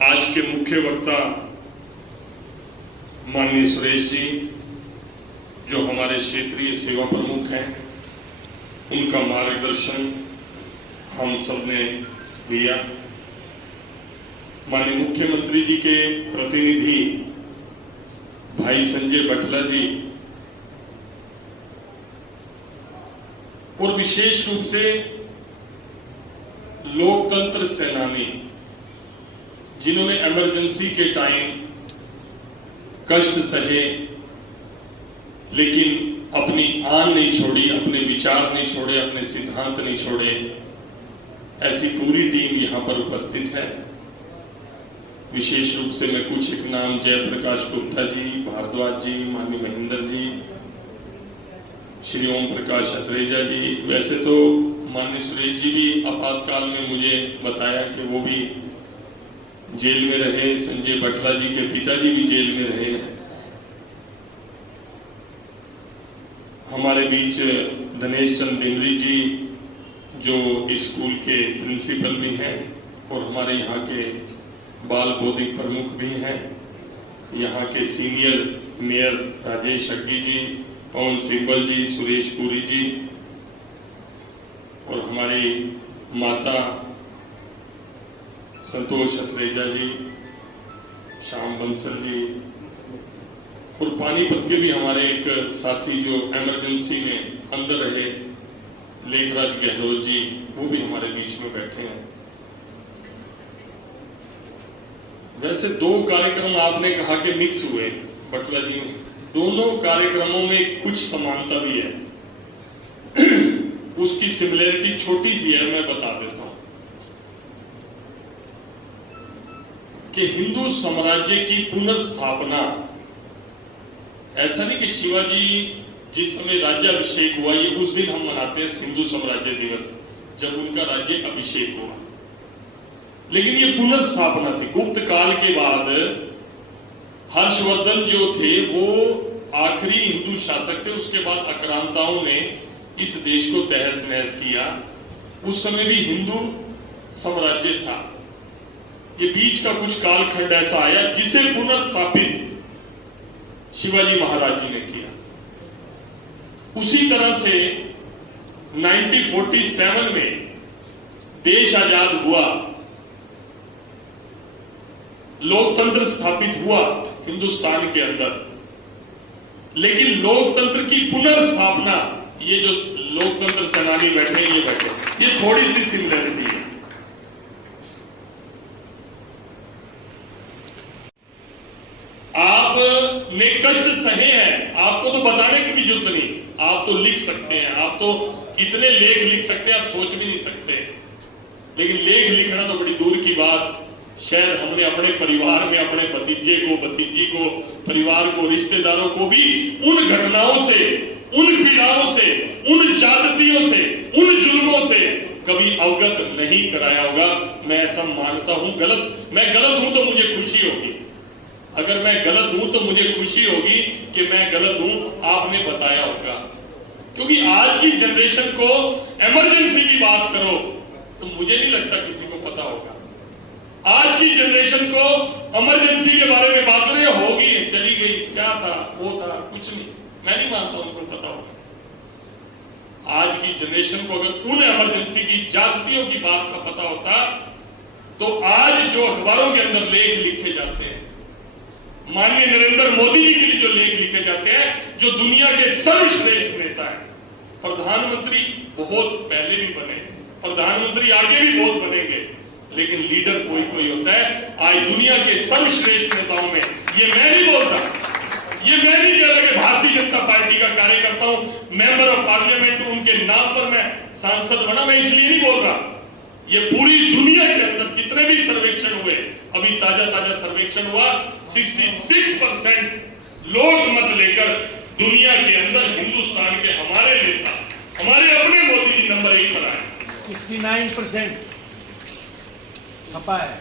आज के मुख्य वक्ता माननीय सुरेश जी, जो हमारे क्षेत्रीय सेवा प्रमुख हैं, उनका मार्गदर्शन हम सबने लिया। माननीय मुख्यमंत्री जी के प्रतिनिधि भाई संजय बटला जी और विशेष रूप से लोकतंत्र सेनानी, जिन्होंने इमरजेंसी के टाइम कष्ट सहे लेकिन अपनी आन नहीं छोड़ी, अपने विचार नहीं छोड़े, अपने सिद्धांत नहीं छोड़े, ऐसी पूरी टीम यहां पर उपस्थित है। विशेष रूप से मैं कुछ एक नाम जयप्रकाश गुप्ता जी, भारद्वाज जी, माननीय महेंद्र जी, श्री ओम प्रकाश अत्रेजा जी, वैसे तो माननीय सुरेश जी भी आपातकाल में मुझे बताया कि वो भी जेल में रहे, संजय बटला जी के पिताजी भी जेल में रहे। हमारे बीच दिनेश चंद डिंगरी जी, जो स्कूल के प्रिंसिपल भी हैं और हमारे यहाँ के बाल बौद्धिक प्रमुख भी हैं, यहाँ के सीनियर मेयर राजेश अग्गी जी, पवन सिंबल जी, सुरेश पुरी जी और हमारी माता संतोष अत्रेजा जी, श्याम बंसल जी और पानीपत के भी हमारे एक साथी जो इमरजेंसी में अंदर रहे, लेखराज गहलोत जी, वो भी हमारे बीच में बैठे हैं। वैसे दो कार्यक्रम आपने कहा कि मिक्स हुए बटला जी, दोनों कार्यक्रमों में कुछ समानता भी है। उसकी सिमिलरिटी छोटी सी है, मैं बता देता हूं कि हिंदू साम्राज्य की पुनर्स्थापना, ऐसा नहीं कि शिवाजी जिस समय राज्याभिषेक हुआ, ये उस दिन हम मनाते हैं हिंदू साम्राज्य दिवस, जब उनका राज्य अभिषेक हुआ, लेकिन ये पुनर्स्थापना थी। गुप्त काल के बाद हर्षवर्धन जो थे वो आखिरी हिंदू शासक थे, उसके बाद आक्रांताओं ने इस देश को तहस नहस किया। उस समय भी हिंदू साम्राज्य था। ये बीच का कुछ कालखंड ऐसा आया जिसे पुनर्स्थापित शिवाजी महाराज जी ने किया। उसी तरह से 1947 में देश आजाद हुआ, लोकतंत्र स्थापित हुआ हिंदुस्तान के अंदर, लेकिन लोकतंत्र की पुनर्स्थापना, ये जो लोकतंत्र सेनानी बैठे हैं, ये थोड़ी सी सिमिलरिटी है। आपने कष्ट सहे हैं, आपको तो बताने की भी जरूरत नहीं, आप तो लिख सकते हैं, आप तो इतने लेख लिख सकते हैं, आप सोच भी नहीं सकते। लेकिन लेख लिखना तो बड़ी दूर की बात, शायद हमने अपने परिवार में अपने भतीजे को, भतीजी को, परिवार को, रिश्तेदारों को भी उन घटनाओं से, उन पीड़ाओं से, उन जातियों से, उन जुल्मों से कभी अवगत नहीं कराया होगा। मैं ऐसा मानता हूं। मैं गलत हूं तो मुझे खुशी होगी, अगर मैं गलत हूं तो मुझे खुशी होगी कि मैं गलत हूं, आपने बताया होगा। क्योंकि आज की जनरेशन को इमरजेंसी की बात करो तो मुझे नहीं लगता किसी को पता होगा। आज की जनरेशन को इमरजेंसी के बारे में बात करें, होगी, चली गई, क्या था, वो था, कुछ नहीं, मैं नहीं मानता उनको पता होगा। आज की जनरेशन को अगर उन इमरजेंसी की जातियों की बात का पता होता तो आज जो अखबारों के अंदर लेख लिखे जाते हैं, माननीय नरेंद्र मोदी जी के लिए जो लेख लिखे जाते हैं, जो दुनिया के सर्वश्रेष्ठ नेता है, प्रधानमंत्री बहुत पहले भी बने, प्रधानमंत्री आगे भी बहुत बनेंगे, लेकिन लीडर कोई कोई होता है। आज दुनिया के सर्वश्रेष्ठ नेताओं में, ये मैं नहीं बोलता, ये मैं नहीं कह रहा कि भारतीय जनता पार्टी का कार्यकर्ता हूं, मेंबर ऑफ पार्लियामेंट, उनके नाम पर मैं सांसद बना, मैं इसलिए नहीं बोल रहा। ये पूरी दुनिया के अंदर जितने भी सर्वेक्षण हुए, अभी ताजा सर्वेक्षण हुआ, 66% लोक मत लेकर दुनिया के अंदर हिंदुस्तान के हमारे नेता, हमारे अपने मोदी जी नंबर 1 पर आए। 69% छपा है।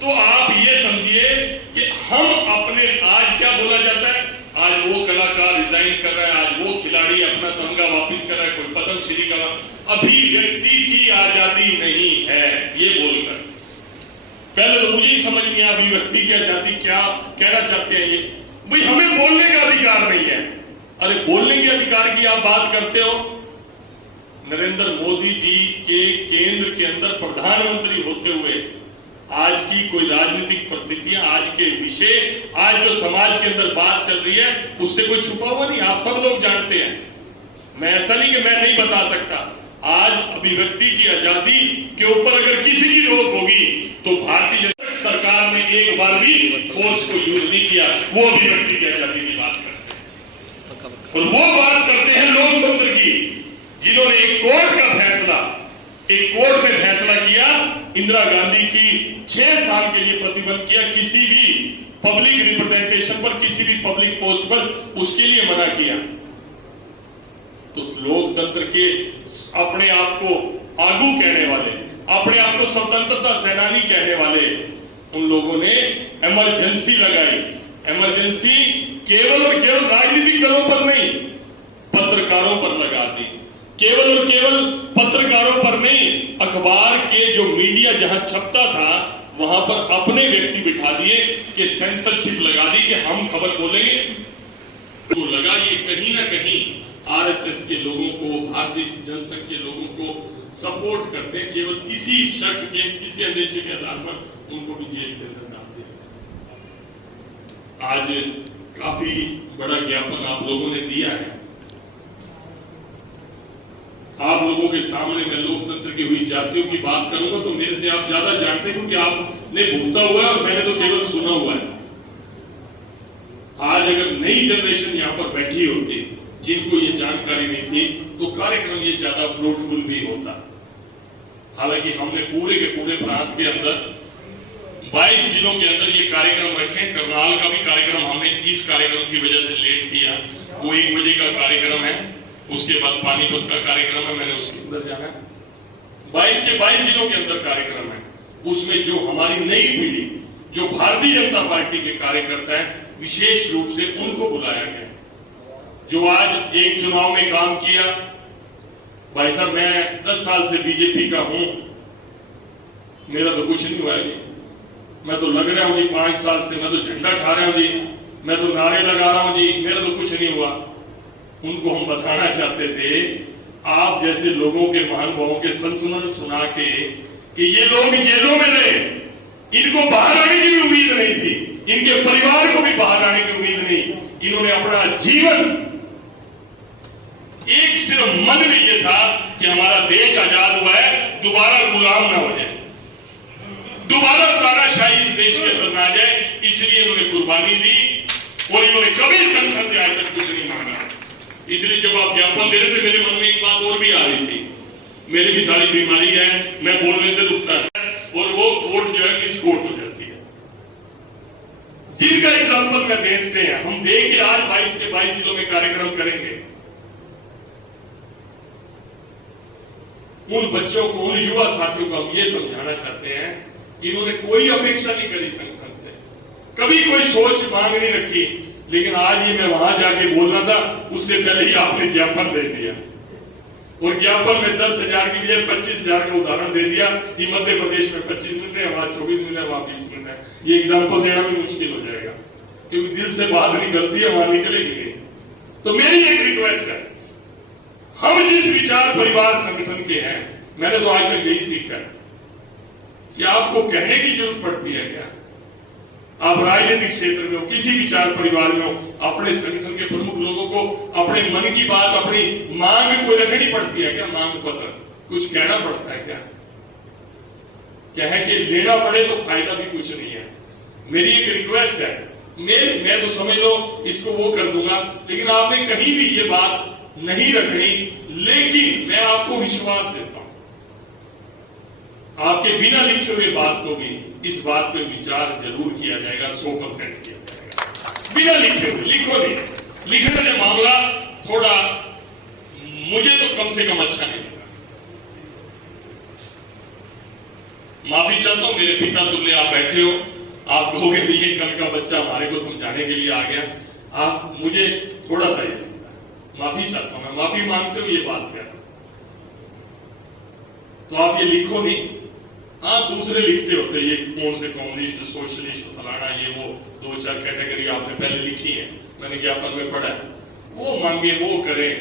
तो आप ये समझिए कि हम अपने, आज क्या बोला जाता है, आज वो कलाकार रिजाइन कर रहा है, आज वो खिलाड़ी अपना तमगा वापस कर रहा है, कोई पद्मश्री का, अभी व्यक्ति की आजादी नहीं है ये बोलकर। पहले तो मुझे ही समझ नहीं आया अभिव्यक्ति की आजादी क्या कहना चाहते हैं ये। भाई हमें बोलने का अधिकार नहीं है। अरे बोलने के अधिकार की आप बात करते हो, नरेंद्र मोदी जी के केंद्र के अंदर प्रधानमंत्री होते हुए आज की कोई राजनीतिक परिस्थितियां, आज के विषय, आज जो समाज के अंदर बात चल रही है उससे कोई छुपा हुआ नहीं, आप सब लोग जानते हैं। मैं ऐसा नहीं कि मैं नहीं बता सकता। आज अभिव्यक्ति की आजादी के ऊपर अगर किसी की रोक होगी तो भारतीय जनता सरकार ने एक बार भी फोर्स को यूज नहीं किया। वो अभिव्यक्ति की आजादी की बात करते हैं और वो बात करते हैं लोकतंत्र की, जिन्होंने एक कोर्ट ने फैसला किया, इंदिरा गांधी की 6 साल के लिए प्रतिबंध किया, किसी भी पब्लिक रिप्रेजेंटेशन पर, किसी भी पब्लिक पोस्ट पर उसके लिए मना किया। तो लोकतंत्र के अपने आप को आगू कहने वाले, अपने आप को स्वतंत्रता सेनानी कहने वाले उन लोगों ने इमरजेंसी लगाई। इमरजेंसी केवल और केवल राजनीतिक दलों पर नहीं, पत्रकारों पर लगा दी। केवल और केवल पत्रकारों पर नहीं, अखबार के जो मीडिया जहां छपता था वहां पर अपने व्यक्ति बिठा दिए कि सेंसरशिप लगा दी कि हम खबर बोलेंगे। तो लगा ये कहीं ना कहीं आरएसएस के लोगों को, भारतीय जनसंघ के लोगों को सपोर्ट करते हैं। केवल इसी शक के, किसी अंदेशे के आधार पर उनको भी जेल के अंदर डाल दिया। आज काफी बड़ा ज्ञापन आप लोगों ने दिया है। आप लोगों के सामने मैं लोकतंत्र की हुई जातियों की बात करूंगा तो मेरे से आप ज्यादा जानते हैं, क्योंकि आपने भुगता हुआ है और मैंने तो केवल सुना हुआ है। आज अगर नई जनरेशन यहां पर बैठी होती जिनको ये जानकारी नहीं थी तो कार्यक्रम ये ज्यादा फ्रूटफुल भी होता। हालांकि हमने पूरे के पूरे प्रांत के अंदर 22 जिलों के अंदर ये कार्यक्रम रखे। करनाल का भी कार्यक्रम हमने इस कार्यक्रम की वजह से लेट किया। वो 1 बजे का कार्यक्रम है, उसके बाद पानीपत का कार्यक्रम है, मैंने उसके अंदर जाना है। 22 के 22 जिलों के अंदर कार्यक्रम है। उसमें जो हमारी नई पीढ़ी, जो भारतीय जनता पार्टी के कार्यकर्ता है, विशेष रूप से उनको बुलाया गया। जो आज एक चुनाव में काम किया, भाई साहब मैं 10 साल से बीजेपी का हूं, मेरा तो कुछ नहीं हुआ जी। मैं तो लग रहा हूं जी 5 साल से, मैं तो झंडा खा रहा हूं जी, मैं तो नारे लगा रहा हूं जी, मेरा तो कुछ नहीं हुआ। उनको हम बताना चाहते थे, आप जैसे लोगों के, महानुभावों के संतुलन सुना के कि ये लोग जेलों में रहे, इनको बाहर आने की भी उम्मीद नहीं थी, इनके परिवार को भी बाहर आने की उम्मीद नहीं। इन्होंने अपना जीवन, एक सिर्फ मन में यह था कि हमारा देश आजाद हुआ है, दोबारा गुलाम ना हो जाए, दोबारा तानाशाही इस देश के अंदर ना आ जाए, इसलिए इन्होंने कुर्बानी दी और इन्होंने कभी संसद से आज तक कुछ नहीं मांगा। इसलिए जब आप ज्ञापन दे रहे थे मेरे मन में एक बात और भी आ रही थी, मेरी भी सारी बीमारी है, मैं बोलने से रुकता है और वो कोर्ट जो है मिस कोर्ट हो जाती है। जिनका एग्जाम्पल मैं देखते हैं, हम देखिए आज 22 के 22 जिलों में कार्यक्रम करेंगे। उन बच्चों को, उन युवा साथियों को हम ये समझाना चाहते हैं, इन्होंने कोई अपेक्षा नहीं करी संगठन से, कभी कोई सोच मांग नहीं रखी, लेकिन आज ये मैं वहां जाके बोलना था, उससे पहले ही आपने ज्ञापन दे दिया और ज्ञापन में 10,000 की बजाय 25,000 का उदाहरण दे दिया कि मध्य प्रदेश में 25 मिनट है, वहां 24 मिनट है, वहां 20 मिनट है। ये एग्जाम्पल देना भी मुश्किल हो जाएगा, क्योंकि दिल से बात निकलती है, वहां निकलेगी नहीं। तो मेरी एक रिक्वेस्ट है, हम जिस विचार परिवार संगठन के हैं, मैंने तो आज तक यही सीखा है कि आपको कहने की जरूरत पड़ती है क्या? आप राजनीतिक क्षेत्र में हो, किसी विचार परिवार में हो, अपने संगठन के प्रमुख लोगों को अपने मन की बात, अपनी मांग कोई रखनी पड़ती है क्या? मांग पत्र कुछ कहना पड़ता है क्या? कह के लेना पड़े तो फायदा भी कुछ नहीं है। मेरी एक रिक्वेस्ट है, मैं तो समझ लो इसको वो कर दूंगा, लेकिन आपने कहीं भी ये बात नहीं रखनी। लेकिन मैं आपको विश्वास देता हूं, आपके बिना लिखे हुए बात को भी इस बात पे विचार जरूर किया जाएगा, 100% किया जाएगा, बिना लिखे हुए। लिखो नहीं, लिखने का मामला थोड़ा मुझे तो कम से कम अच्छा नहीं लगा। माफी चाहता हूं, मेरे पिता तुल्य आप बैठे हो, आप कहोगे भी ये कल का बच्चा हमारे को समझाने के लिए आ गया, आप मुझे थोड़ा सा ही माफी चाहता हूं, मैं माफी मांगते हुए ये बात कह रहा हूं। तो आप ये लिखो नहीं, हाँ, दूसरे लिखते होते ये कौन से कम्युनिस्ट, सोशलिस्ट, फलाना, ये वो 2-4 कैटेगरी आपने पहले लिखी है, मैंने ज्ञापन में पढ़ा है। वो मांगे, वो करें।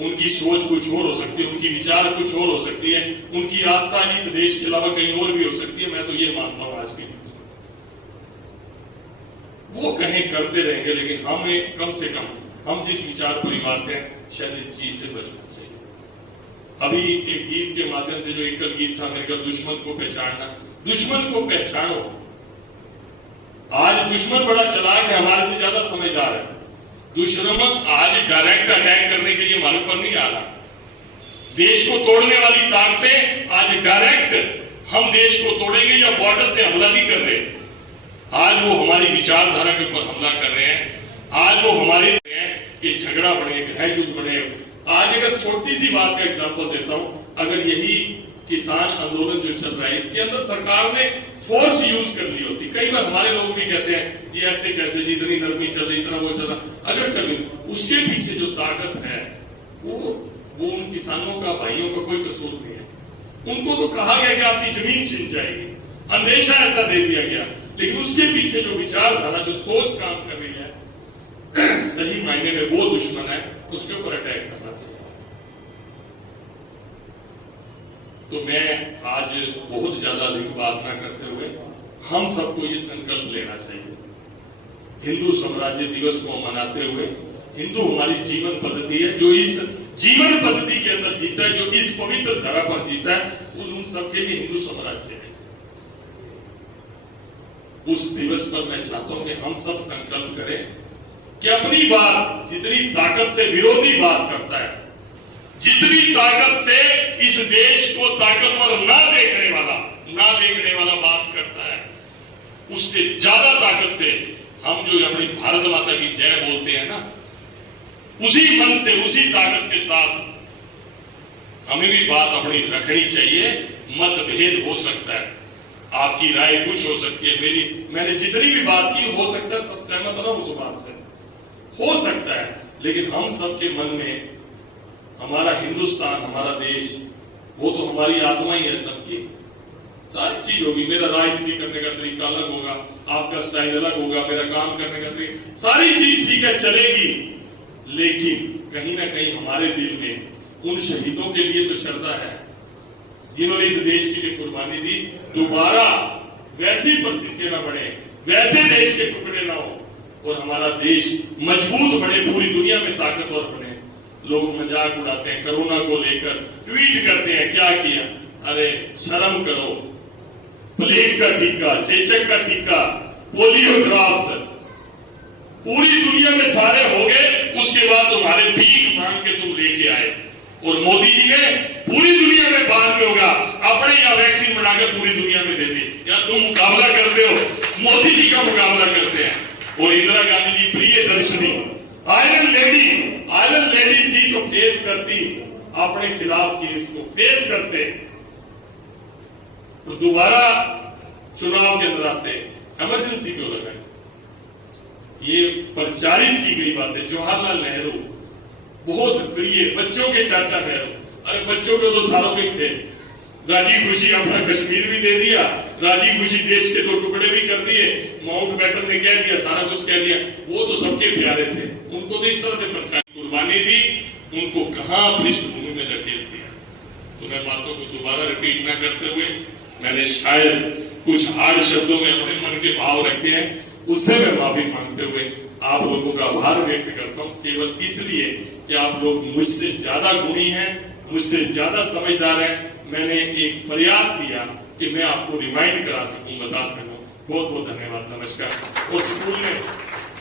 उनकी सोच कुछ और हो सकती है, उनकी विचार कुछ और हो सकती है, उनकी आस्था इस देश के अलावा कहीं और भी हो सकती है। मैं तो ये मानता हूं आज की, वो कहें करते रहेंगे, लेकिन हमें कम से कम, हम जिस विचार परिवार से शायद इस चीज से बचना चाहिए। अभी एक गीत के माध्यम से जो एकल गीत था, मेरे का दुश्मन को पहचानना, दुश्मन को पहचानो। आज दुश्मन बड़ा चालाक है, हमारे से ज्यादा समझदार है। दुश्मन आज डायरेक्ट अटैक करने के लिए हमारे ऊपर नहीं आ रहा। देश को तोड़ने वाली ताकतें आज डायरेक्ट हम देश को तोड़ेंगे या बॉर्डर से हमला नहीं कर रहे। आज वो हमारी विचारधारा के ऊपर हमला कर रहे हैं। आज वो हमारे कि झगड़ा बढ़े, गृह युद्ध बढ़े। आज अगर छोटी सी बात का एग्जाम्पल देता हूं, अगर यही किसान आंदोलन जो चल रहा है, इसके अंदर सरकार ने फोर्स यूज कर ली होती। कई बार हमारे लोग भी कहते हैं कि ऐसे कैसे जी, इतनी नरमी चल रही, इतना वो चल रहा। अगर कर ली, उसके पीछे जो ताकत है वो उन किसानों का, भाइयों का कोई कसूर नहीं है। उनको तो कहा गया कि आपकी जमीन छिन जाएगी, अंदेशा ऐसा दे दिया गया, लेकिन उसके पीछे जो विचारधारा, जो सोच काम कर रही है, सही मायने में वो दुश्मन है, उसके ऊपर अटैक करना चाहिए। तो मैं आज बहुत ज्यादा अधिक बात न करते हुए हम सबको ये संकल्प लेना चाहिए, हिंदू साम्राज्य दिवस को मनाते हुए, हिंदू हमारी जीवन पद्धति है, जो इस जीवन पद्धति के अंदर जीता है, जो इस पवित्र धरा पर जीता है, उन सबके लिए हिंदू साम्राज्य है। उस दिवस पर मैं चाहता हूं कि हम सब संकल्प करें कि अपनी बात, जितनी ताकत से विरोधी बात करता है, जितनी ताकत से इस देश को ताकतवर ना देखने वाला बात करता है, उससे ज्यादा ताकत से हम जो अपनी भारत माता की जय बोलते हैं ना, उसी मन से, उसी ताकत के साथ हमें भी बात अपनी रखनी चाहिए। मतभेद हो सकता है, आपकी राय कुछ हो सकती है, मैंने जितनी भी बात की हो सकता है सब सहमत ना उस बात से, हो सकता है, लेकिन हम सबके मन में हमारा हिंदुस्तान, हमारा देश, वो तो हमारी आत्मा ही है सबकी। सारी चीज होगी, मेरा राजनीति करने का तरीका अलग होगा, आपका स्टाइल अलग होगा, मेरा काम करने का तरीका, सारी चीज ठीक है, चलेगी, लेकिन कहीं ना कहीं हमारे दिल में उन शहीदों के लिए तो श्रद्धा है, जिन्होंने इस देश के लिए कुर्बानी दी। दोबारा वैसी परिस्थितियां न बढ़े, वैसे देश के टुकड़े ना हो, और हमारा देश मजबूत बने, पूरी दुनिया में ताकतवर बने। लोग मजाक उड़ाते हैं, कोरोना को लेकर ट्वीट करते हैं, क्या किया, अरे शर्म करो, प्लेग का टीका, चेचक का टीका, पोलियो ड्रॉप्स पूरी दुनिया में सारे हो गए, उसके बाद तुम्हारे भीख मांग के तुम लेके आए, और मोदी जी ने पूरी दुनिया में बाद में होगा अपने यहाँ वैक्सीन बनाकर पूरी दुनिया में दे दी। या तुम मुकाबला करते हो, मोदी जी का मुकाबला करते हैं। और इंदिरा गांधी जी प्रिय दर्शनी आयरन लेडी थी, तो फेस करती अपने खिलाफ केस को, फेस करते, तो दोबारा चुनाव के अंदर आते, इमरजेंसी क्यों लगाए? ये प्रचारित की गई बात है। जवाहरलाल नेहरू बहुत प्रिय, बच्चों के चाचा नेहरू, अरे बच्चों के तो सालों के थे। राजी खुशी अपना कश्मीर भी दे दिया, राजी खुशी देश के 2 टुकड़े भी कर दिए, माउंट बैटन ने कह दिया, सारा कुछ कह दिया, वो तो सबके प्यारे थे, उनको तो इस तरह से प्रचार कुर्बानी दी, उनको कहां पृष्ठभूमि में धकेल दिया। तो मैं बातों को दोबारा रिपीट न करते हुए, मैंने शायद कुछ हार्ड शब्दों में अपने मन के भाव रखे हैं, उससे मैं माफी मांगते हुए आप लोगों का आभार व्यक्त करता हूं, केवल इसलिए कि आप लोग मुझसे ज्यादा गुणी हैं, मुझसे ज्यादा समझदार हैं। मैंने एक प्रयास किया कि मैं आपको रिमाइंड करा सकूं, बता सकूं। बहुत बहुत धन्यवाद, नमस्कार। और स्कूल में